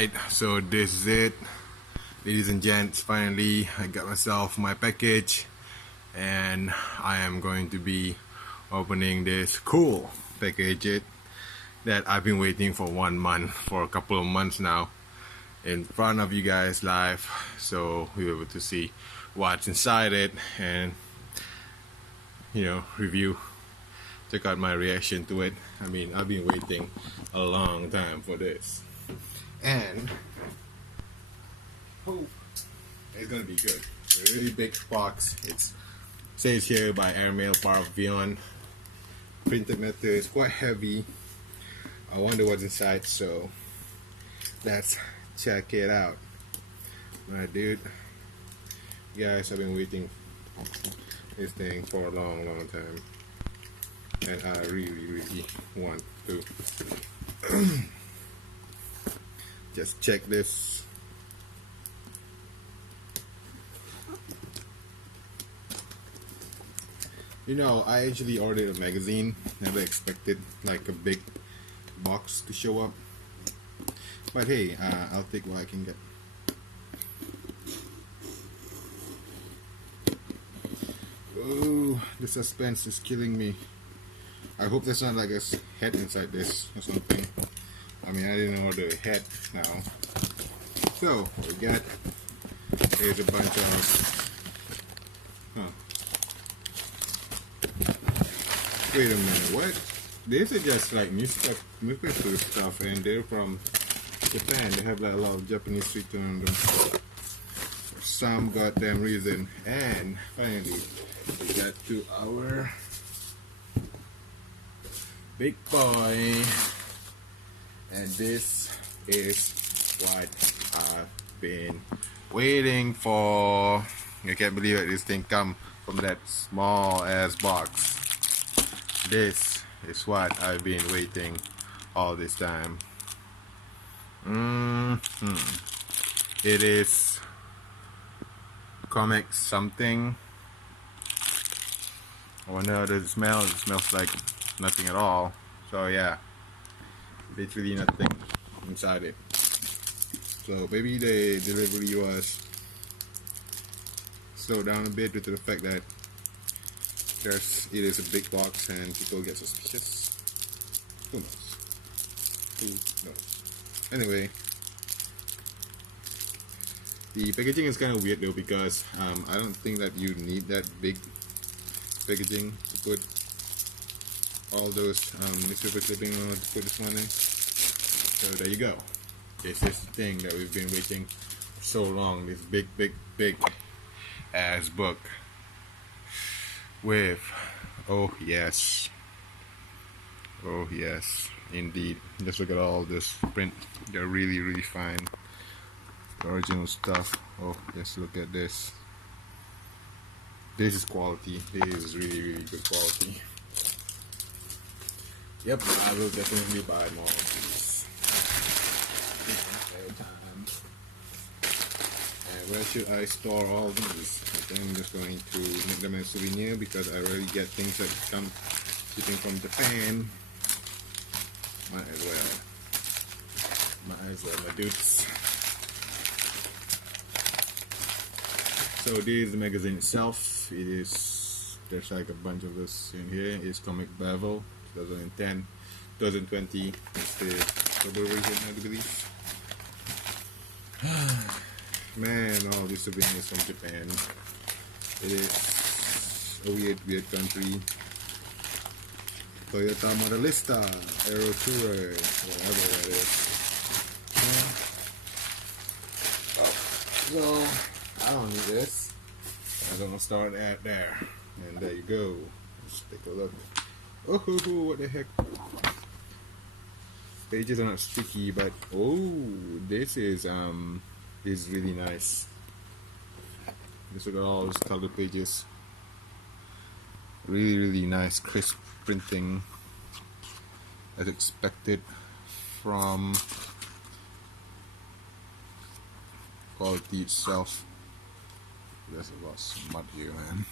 Alright, so this is it, ladies and gents. Finally I got myself my package, and I am going to be opening this cool package that I've been waiting for 1 month, for a couple of months now, in front of you guys live, so we're able to see what's inside it and review, check out my reaction to it. I mean, I've been waiting a long time for this, and hope it's gonna be good. A really big box. It says here by Airmail Bavel Oct. Printed matter is quite heavy. I wonder what's inside, so let's check it out. Alright, dude. Guys, I've been waiting this thing for a long time, and I really want to just check this. I actually ordered a magazine. Never expected like a big box to show up, but hey, I'll take what I can get. Oh, the suspense is killing me. I hope there's not like a head inside this or something. I mean, I didn't order a head now. So what we got is a bunch of wait a minute, what? These are just like newspaper stuff, and they're from Japan. They have like a lot of Japanese written on them for some goddamn reason. And finally we got to our big boy, and this is what I've been waiting for. I can't believe that this thing come from that small ass box. This is what I've been waiting all this time. It is comic something. I wonder how does it smell. It smells like nothing at all. So yeah, literally nothing inside it. So maybe the delivery was slowed down a bit due to the fact that it is a big box and people get suspicious. Who knows? Who knows? Anyway, the packaging is kind of weird though, because I don't think that you need that big packaging to put all those newspaper clipping on, to put this one in. So there you go. This is the thing that we've been waiting for so long. This big ass book with oh yes, indeed. Just look at all this print. They're really fine. The original stuff. Oh, just look at this. This is quality. This is really good quality. Yep, I will definitely buy more of these. And where should I store all these? I think I'm just going to make them a souvenir, because I already get things that come shipping from Japan. Might as well, my dudes. So this is the magazine itself. There's like a bunch of this in here. It's Comic Bavel 2010, 2020. It's the October version, I believe. Man, all these souvenirs from Japan. It is a weird country. Toyota Modelista, Aero Tourer, whatever that is. So I don't need this. I'm gonna start at there, and there you go. Let's take a look. Oh, what the heck? Pages are not sticky, but oh, this is really nice. Just look at all those color pages. Really nice, crisp printing, as expected from quality itself. There's a lot of smut here, man.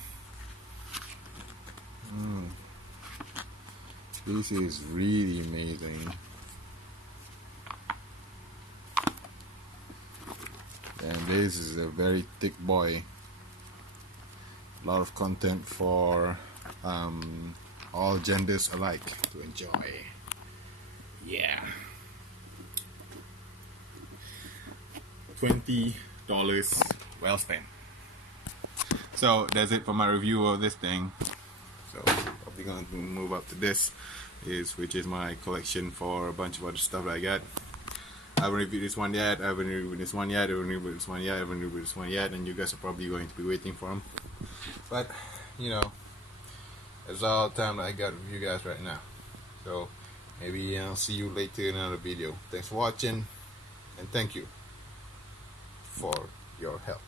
This is really amazing. and this is a very thick boy. A lot of content for all genders alike to enjoy. Yeah. $20 well spent. So that's it for my review of this thing. So probably going to move up to this, which is my collection for a bunch of other stuff that I got. I haven't reviewed this one yet, I haven't reviewed this one yet, I haven't reviewed this one yet, I haven't reviewed this one yet, and you guys are probably going to be waiting for them. But, you know, it's all the time that I got with you guys right now. So, maybe I'll see you later in another video. Thanks for watching, and thank you for your help.